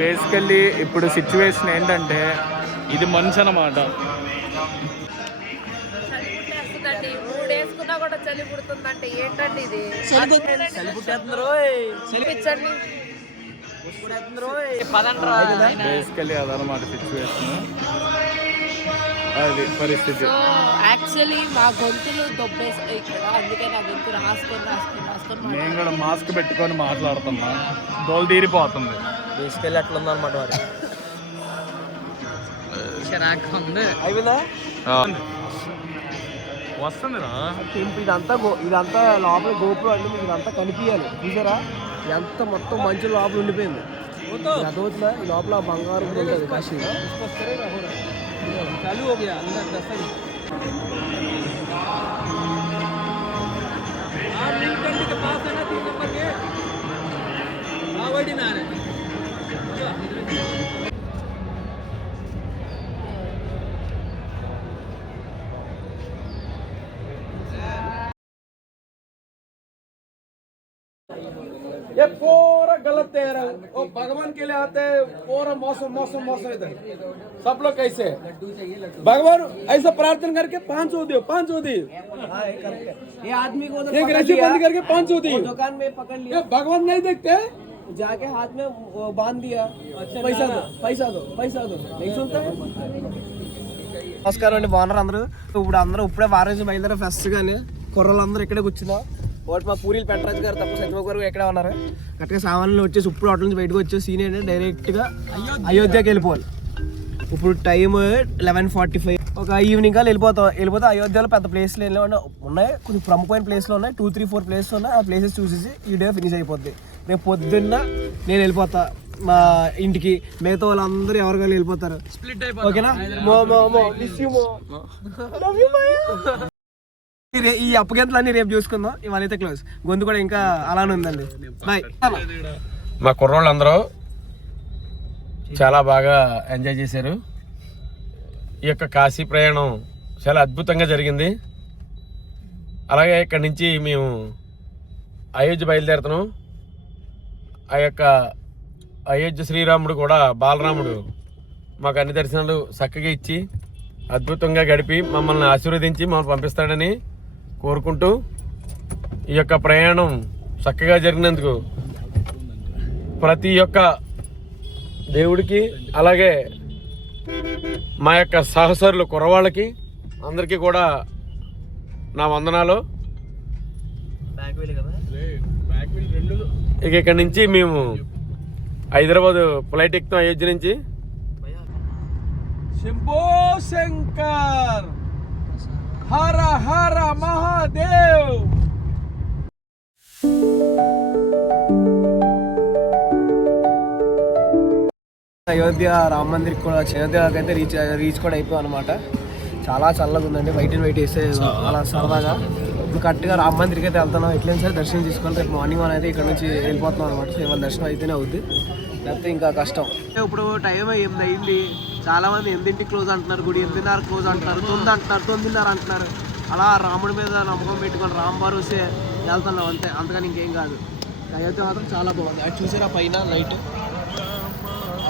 Basically ఇప్పుడు situation ఏంటంటే ఇది మంచి అన్నమాట. చలి పుడుతుందంటే ఏంటండి ఇది? బేసికల్లీ అదనమాట సిచ్యువేషన్, అది పరిస్థితి. యాక్చువల్లీ మా గొంతులు దొబ్బేస్తాయి ఇక్కడ, అందుకే నా గొంతు రాసుకొని నేను కూడా మాస్క్ పెట్టుకొని మాట్లాడుతున్నా, దోలు తీరిపోతుంది. బేసికల్లీ అట్లా ఉందన్నమాట. వాడు అయిపోయిందా? వస్తుందిరా టెంపుల్ ఇదంతా లోపల గోపురం అండి. మీకు ఇదంతా కనిపించాలి, చూసారా? ఎంత మొత్తం మంచి లోపల ఉండిపోయింది. అదవుతుందా? ఈ లోపల బంగారు ఉంటుంది కాశీ. చాలు ये पूरा गलत तैयार है, वो भगवान के लिए आते हैं, पूरा मौसम मौसम मौसम इधर सब लोग कैसे भगवान ऐसा प्रार्थना करके 500 दियो, 500 दियो। ये आदमी को एक रस्सी बंद करके 500 दियो, दुकान में पकड़ लिया। भगवान नहीं देखते, जाके हाथ में बांध दिया, पैसा दो पैसा दो पैसा दो, नहीं सुनता है। నమస్కారం అండి, బాగున్నారు అందరూ? ఇప్పుడే వారాజు బయలుదేరా ఫస్ట్ గానే కుర్రలందరూ ఇక్కడే కూర్చున్నాం. ఒకటి మా పూరీలు పెంటరాజు గారు తప్ప సత్యబాబు గారు ఎక్కడే ఉన్నారు. కరెక్ట్గా సామాన్లు వచ్చేసి ఇప్పుడు హోటల్ నుంచి బయటకు వచ్చే సీన్ ఏంటంటే డైరెక్ట్గా అయోధ్యకి వెళ్ళిపోవాలి. ఇప్పుడు టైం 11:45, ఒక ఈవినింగ్ కాల్ వెళ్ళిపోతే అయోధ్యలో పెద్ద ప్లేస్లు ఉన్నాయి, కొంచెం ప్రముఖమైన ప్లేస్లు ఉన్నాయి, 2-3-4 ప్లేస్లు ఉన్నాయి. ఆ ప్లేసెస్ చూసేసి ఈ డే ఫినిష్ అయిపోద్ది. రేపు పొద్దున్న నేను వెళ్ళిపోతా మా ఇంటికి, మిగతా వాళ్ళందరూ ఎవరికైనా వెళ్ళిపోతారు. ఓకేనా? ఈ అప్పగంతలన్నీ రేపు చూసుకుందాం, ఇవాళ అయితే క్లోజ్. గొంతు కూడా ఇంకా అలానే ఉందండి. బాయ్. మా కుర్రోళ్ళందరూ చాలా బాగా ఎంజాయ్ చేశారు. ఈ యొక్క కాశీ ప్రయాణం చాలా అద్భుతంగా జరిగింది. అలాగే ఇక్కడి నుంచి మేము అయోధ్య బయలుదేరుతున్నాం. ఆ యొక్క అయోధ్య శ్రీరాముడు కూడా బాలరాముడు మాకు అన్ని దర్శనాలు చక్కగా ఇచ్చి అద్భుతంగా గడిపి మమ్మల్ని ఆశీర్వదించి మమ్మల్ని పంపిస్తాడని కోరుకుంటూ ఈ యొక్క ప్రయాణం చక్కగా జరిగినందుకు ప్రతి ఒక్క దేవుడికి, అలాగే మా యొక్క సహచరులు కుర్రవాళ్ళకి అందరికీ కూడా నా వందనాలు. ఇక ఇక్కడి నుంచి మేము హైదరాబాద్ ఫ్లైట్ ఎక్కుతాం అయోధ్య నుంచి. శంభో శంకర్, హర హర మహాదేవ్. అయోధ్య రామ మందిర్కి కూడా అయోధ్యకి అయితే రీచ్ కూడా అయిపోయాం అనమాట. చాలా చల్లగా ఉందండి, వైట్ వేస్తే అలా సరదాగా. ఇప్పుడు కరెక్ట్గా రామ మందిర్కి అయితే వెళ్తున్నాం. ఎట్లయినా సరే దర్శనం తీసుకొని రేపు మార్నింగ్ అనేది ఇక్కడ నుంచి వెళ్ళిపోతున్నాం అనమాట. ఇవాళ దర్శనం అయితేనే అవుద్ది, లేకపోతే ఇంకా కష్టం. ఇప్పుడు టైం 8 అయింది. చాలా మంది 8ంటికి క్లోజ్ అంటున్నారు, గుడి 8:30 క్లోజ్ అంటున్నారు, 9 అంటున్నారు, 9:30 అంటున్నారు. అలా రాముడి మీద నమ్మకం పెట్టుకొని రామ్ భరోసే వెళ్తున్నాం అంతే, అంతగాని ఇంకేం కాదు. అయోధ్య మాత్రం చాలా బాగుంది. అది చూసారా పైన లైట్,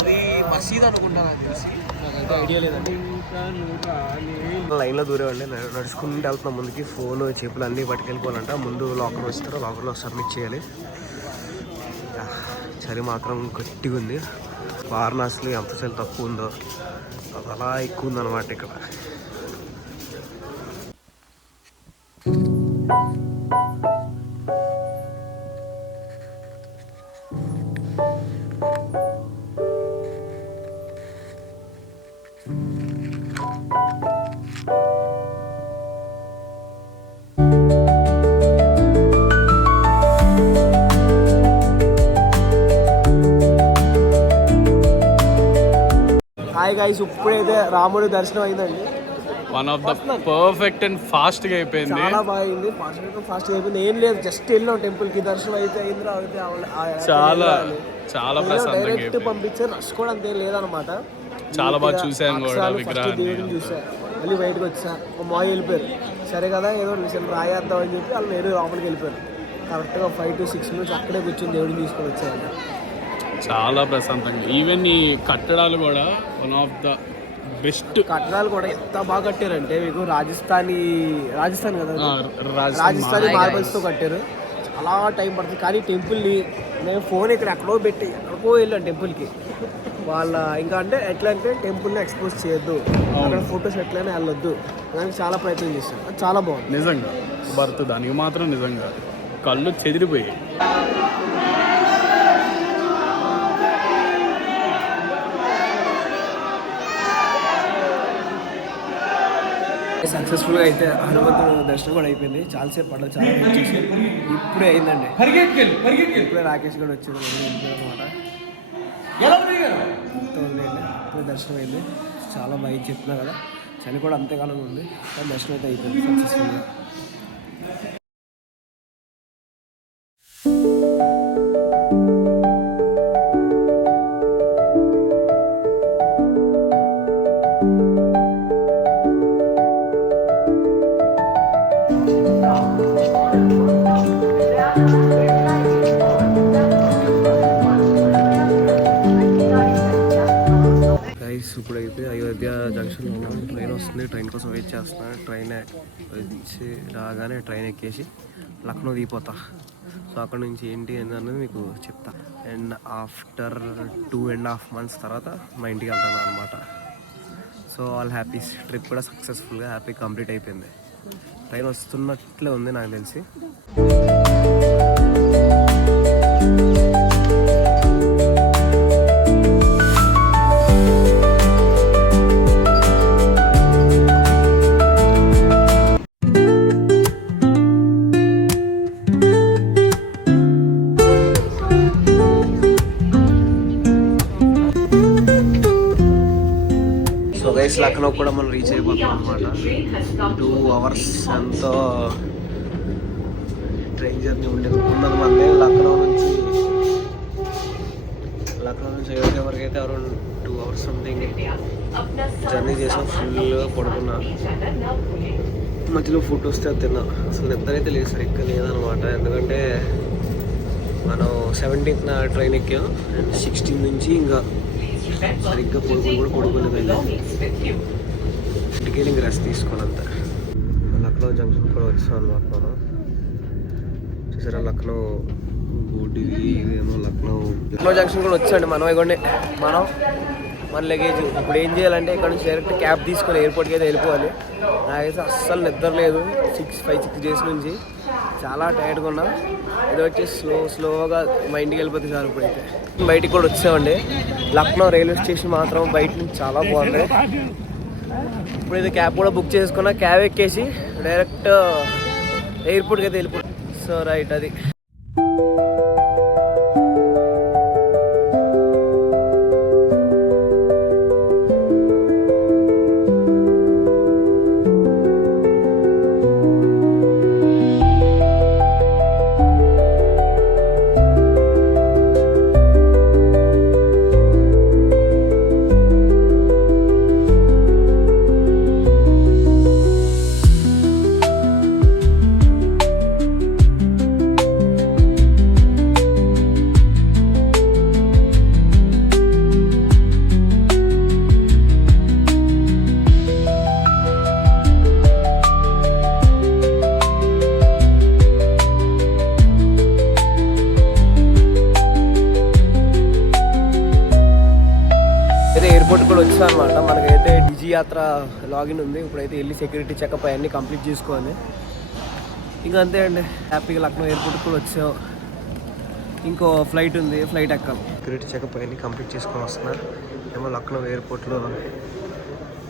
అది మసీద్ అనుకుంటాను, అది చూసి నాకైతే ఐడియా లేదండి. లైన్లో దూరేవండి, నడుచుకుంటూ వెళ్తున్నాం ముందుకి. ఫోన్ చెప్పులు అన్నీ పట్టుకెళ్ళిపోవాలంట. ముందు లాకర్ వస్తారు, లాకర్లో సబ్మిట్ చేయాలి. చలి మాత్రం గట్టిగా ఉంది. వారణాసిలో ఎంత చలి తక్కువ ఉందో అది అలా ఎక్కువ ఉందన్నమాట ఇక్కడ. హాయ్ గైస్, ఇప్పుడైతే రాముడి దర్శనం అయిందండి. One of the perfect and ఫాస్ట్గా అయిపోయింది. చాలా బాగా అయింది, ఫాస్ట్గా అయిపోయింది. ఏం లేదు, జస్ట్ వెళ్ళాం టెంపుల్కి, దర్శనం అయితే అయింది. చాలా చాలా డైరెక్ట్ పంపించారు, రష్ కూడా అంతే లేదనమాట. చాలా బాగా చూసాను కూడా విగ్రహాన్ని. దేవుడిని చూసా, మళ్ళీ బయటకు వచ్చా. మా వెళ్ళిపోయారు, సరే కదా ఏదో రాయేద్దాం అని చెప్పి వాళ్ళు వేరే లోపలికి వెళ్ళిపోయారు. కరెక్ట్గా 5 to 6 minutes అక్కడే కూర్చొని దేవుడిని తీసుకొని వచ్చారు. చాలా ప్రశాంతంగా. ఈవెన్ ఈ కట్టడాలు కూడా వన్ ఆఫ్ ద బెస్ట్. కట్టడాలు కూడా ఎంత బాగా కట్టారంటే మీకు రాజస్థాన్ కదా, రాజస్థానీ మార్బల్స్. మార్బల్స్తో కట్టారు. చాలా టైం పడుతుంది. కానీ టెంపుల్ని నేను ఫోన్ ఇక్కడ ఎక్కడో పెట్టి ఎక్కడికో వెళ్ళాను టెంపుల్కి. వాళ్ళ ఇంకా అంటే ఎట్లా అంటే టెంపుల్ని ఎక్స్పోజ్ చేయొద్దు, అక్కడ ఫొటోస్ ఎట్లయినా వెళ్ళొద్దు, దానికి చాలా ప్రయత్నం చేశాను. అది చాలా బాగుంది నిజంగా. భర్త దానికి మాత్రం నిజంగా కళ్ళు చెదిరిపోయాయి. సక్సెస్ఫుల్గా అయితే హనుమంతుడు దర్శనం కూడా అయిపోయింది. చాలాసేపు పడ్డది, చాలా వెయిట్ చేసాం. ఇప్పుడే అయిందండి. ఇప్పుడే రాకేష్ కూడా వచ్చాడు అనమాట. ఇప్పుడే దర్శనం అయింది. చాలా బాగా చెప్తున్నా కదా, చలి కూడా అంతేకాలం ఉంది, కానీ దర్శనం అయితే అయిపోయింది సక్సెస్ఫుల్గా. ఇప్పుడైతే అయోధ్య జంక్షన్లో ఉన్నాం. ట్రైన్ వస్తుంది, ట్రైన్ కోసం వెయిట్ చేస్తున్నాను. ట్రైన్ వచ్చి రాగానే ట్రైన్ ఎక్కేసి లక్నో దిగిపోతా. సో అక్కడ నుంచి ఏంటి అన్నది మీకు చెప్తా. అండ్ ఆఫ్టర్ 2.5 months తర్వాత మా ఇంటికి వెళ్తాను అనమాట. So all happy. ట్రిప్ కూడా సక్సెస్ఫుల్గా హ్యాపీ కంప్లీట్ అయిపోయింది. ట్రైన్ వస్తున్నట్లే ఉంది నాకు తెలిసి. లక్నో కూడా మనం రీచ్ అయిపోతాం అనమాట. 2 hours ఎంతో ట్రైన్ జర్నీ ఉన్నది మంది. లక్నో నుంచి అయోధ్య వరకు అయితే అరౌండ్ 2 hours సంథింగ్ జర్నీ చేసాం. ఫుల్గా పడుకున్నా, మధ్యలో ఫుడ్ వస్తే తిన్నా. అసలు నిద్రైతే లేదు, సరిగ్గా లేదనమాట. ఎందుకంటే మనం 17th ట్రైన్ ఎక్కాం అండ్ 16 నుంచి ఇంకా సరిగ్గా పడుకోలేదు. ఇంటికి వెళ్ళి ఇంక రెస్ట్ తీసుకోవాలంతా. లక్నో జంక్షన్ కూడా వచ్చాం అనమాట మనం. చూసారా లక్నో ఇదేమో లక్నో జంక్షన్ కూడా వచ్చాండి మనం. ఇవ్వండి మన లగేజ్. ఇప్పుడు ఏం చేయాలంటే ఇక్కడ నుంచి డైరెక్ట్ క్యాబ్ తీసుకొని ఎయిర్పోర్ట్కి అయితే వెళ్ళిపోవాలి. నాకైతే అస్సలు నిద్ర లేదు 5-6 days నుంచి. చాలా టైర్డ్గా ఉన్నా. ఇది వచ్చి స్లోగా మా ఇంటికి వెళ్ళిపోతే సార్. ఇప్పుడైతే బయటికి కూడా వచ్చామండి. లక్నో రైల్వే స్టేషన్ మాత్రం బయట నుంచి చాలా బాగుంది. ఇప్పుడైతే క్యాబ్ కూడా బుక్ చేసుకున్నా. క్యాబ్ ఎక్కేసి డైరెక్ట్ ఎయిర్పోర్ట్కి అయితే వెళ్ళిపోతాం. సో రైట్ అది. ఎయిర్పోర్ట్ కూడా వచ్చా అనమాట. మనకైతే డిజి యాత్ర లాగిన్ ఉంది. ఇప్పుడైతే వెళ్ళి సెక్యూరిటీ చెకప్ అవన్నీ కంప్లీట్ చేసుకోవాలి. ఇంకా అంతే అండి. హ్యాపీగా లక్నో ఎయిర్పోర్ట్ కూడా వచ్చాం. ఇంకో ఫ్లైట్ ఉంది, ఫ్లైట్ ఎక్కాం. సెక్యూరిటీ చెకప్ అవన్నీ కంప్లీట్ చేసుకొని వస్తున్నారు. ఏమో లక్నో ఎయిర్పోర్ట్లో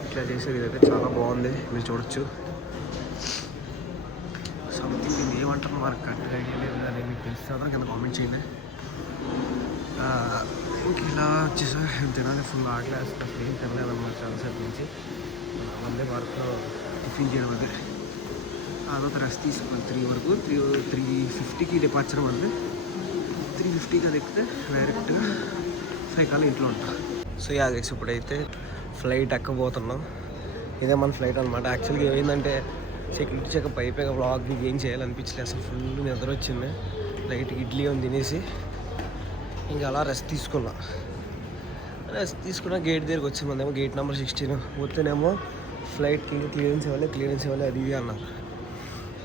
ఇట్లా చేసేది ఇదైతే చాలా బాగుంది, మీరు చూడొచ్చు. సంథింగ్ ఇది ఏమంటారు మనకు కరెక్ట్గా ఐడియా లేదు, అది మీకు తెలుస్తుందా కింద కామెంట్ చేయండి. ఇంక ఇలా వచ్చేసా తినాలి. ఫుల్ ఆటలు వేస్తా. ఏం తినలేదన్నమాట చాలాసేపు నుంచి. వందే భారత్లో టిఫిన్ చేయడం అది అదొక రెస్ట్ తీసుకున్నాను 3 వరకు. 3:50కి డిపార్చర్ పడింది. 3:50కి అది ఎక్కితే డైరెక్ట్గా 5 కల్లా ఇంట్లో ఉంటాను. సో యాగేసి ఇప్పుడైతే ఫ్లైట్ ఎక్కబోతున్నాం. ఇదే మన ఫ్లైట్ అనమాట. యాక్చువల్గా ఏమైందంటే సెక్యూరిటీ చెకప్ అయిపోయాక వ్లాగ్ ఏం చేయాలనిపించలేదు. అసలు ఫుల్ నిద్ర వచ్చింది. లైట్కి ఇడ్లీ అని తినేసి ఇంకా అలా రెస్ట్ తీసుకున్నా గేట్ దగ్గరికి వచ్చి మందేమో గేట్ నెంబర్ 16 పోతేనేమో ఫ్లైట్కి క్లియరెన్స్ ఇవ్వాలి అది ఇది అన్నారు.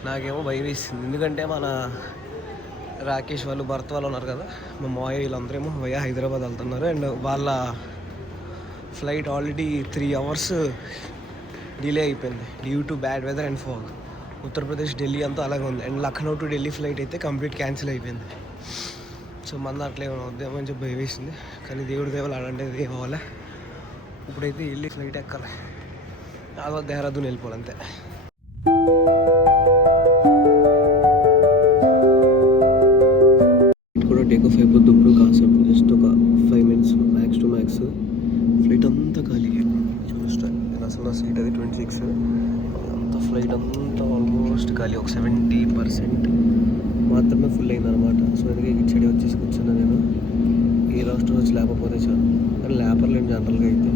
నాకేమో భయం వేసింది, ఎందుకంటే మన రాకేష్ వాళ్ళు భర్త వాళ్ళు ఉన్నారు కదా, మా మాయ వీళ్ళందరేమో భయ హైదరాబాద్ వెళ్తున్నారు. అండ్ వాళ్ళ ఫ్లైట్ ఆల్రెడీ 3 hours డిలే అయిపోయింది due to bad weather and fog. Uttar Pradesh Delhi అంతా అలాగే ఉంది. And Lucknow to Delhi flight అయితే కంప్లీట్ క్యాన్సిల్ అయిపోయింది. సో మన అట్లా ఏమైనా వద్దామని చెప్పి భయం వేసింది. కానీ దేవుడి దేవాలు ఆడంటే ఏం అవ్వాలి. ఇప్పుడైతే వెళ్ళి ఫ్లైట్ ఎక్కాలి, అదో దేహరాదూన్ వెళ్ళిపోవాలి అంతే. కూడా టేక్ ఆఫ్ అయిపోద్ది ఇప్పుడు కాసేపు, జస్ట్ ఒక 5 minutes max to max. Flight అంతా ఖాళీ చూస్తాను నేను, అసలు నా సీట్ అది 26, అంతా ఫ్లైట్ అంతా ఆల్మోస్ట్ ఖాళీ. ఒక 70% మాత్రమే ఫుల్ అయిందనమాట. సో అందుకే ఇచ్చడి వచ్చేసి కూర్చున్నా నేను. ఏ రాష్ట్రం వచ్చి లేకపోతే చాలు, కానీ లేపర్లేండి జనరల్గా అయితే.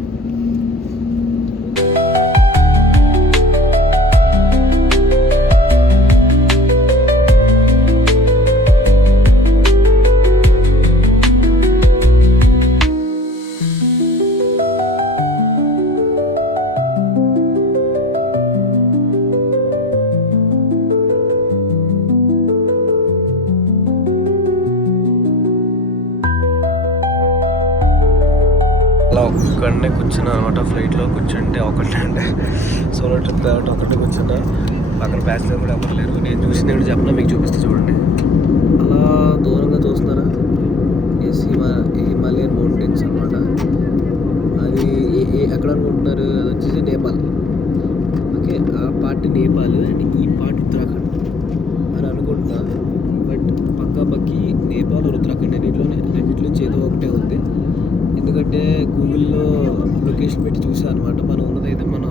అలా ఒక్కడనే కూర్చున్నా అనమాట ఫ్లైట్లో. కూర్చుంటే ఒకటే అంటే సోలో ట్రిప్ కాబట్టి ఒకటే కూర్చున్నా. పక్కన ప్యాసింజర్ కూడా ఎవరు లేరు. నేను చూసింది ఏంటో చెప్పినా మీకు చూపిస్తే చూడండి. అలా దూరంగా చూస్తున్నారా, హిమాలయన్ మౌంటైన్స్ అనమాట. అది ఎక్కడ అనుకుంటున్నారు, అది వచ్చేసి నేపాల్. ఓకే, ఆ పార్ట్ నేపాల్ అండ్ ఈ పార్ట్ ఉత్తరాఖండ్ అని అనుకుంటా. బట్ పక్కాపక్కి నేపాల్ ఉత్తరాఖండ్ రెండిట్లో నుంచి ఏదో ఒకటే ఉంది. ఎందుకంటే గూగుల్లో లొకేషన్ పెట్టి చూసాను అనమాట. మనం ఉన్నదైతే మన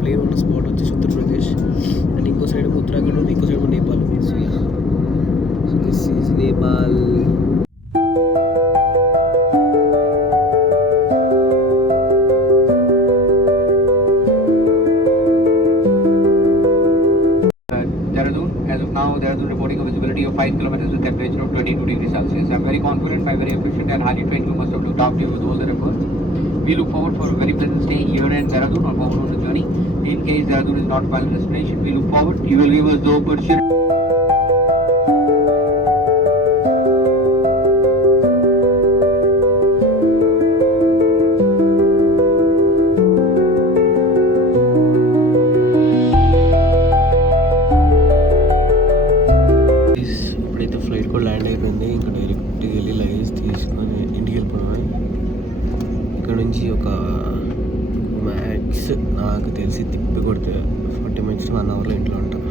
ప్లేన్ ఉన్న స్పాట్ వచ్చేసి ఉత్తరప్రదేశ్ అండ్ ఇంకో సైడ్ ఉత్తరాఖండ్ ఉంది, ఇంకో సైడ్ నేపాల్ ఉంది. So this is Nepal. As of now, Dehradun reporting a visibility of 5 kilometers with temperature of 22 degrees Celsius. I'm very confident, very efficient and highly trained. You must have looked after you with all the reports. We look forward for a very pleasant stay here in Dehradun or forward on the journey. In case Dehradun is not final destination, we look forward. You will give us the opportunity. Land అయిపోయింది. ఇంకా direct వెళ్ళి luggage తీసుకొని ఇంటికి వెళ్ళిపోయాను. ఇక్కడ నుంచి ఒక max నాకు తెలిసి తిప్పి కొడితే 40 minutes to 1 hour ఇంట్లో ఉంటాను.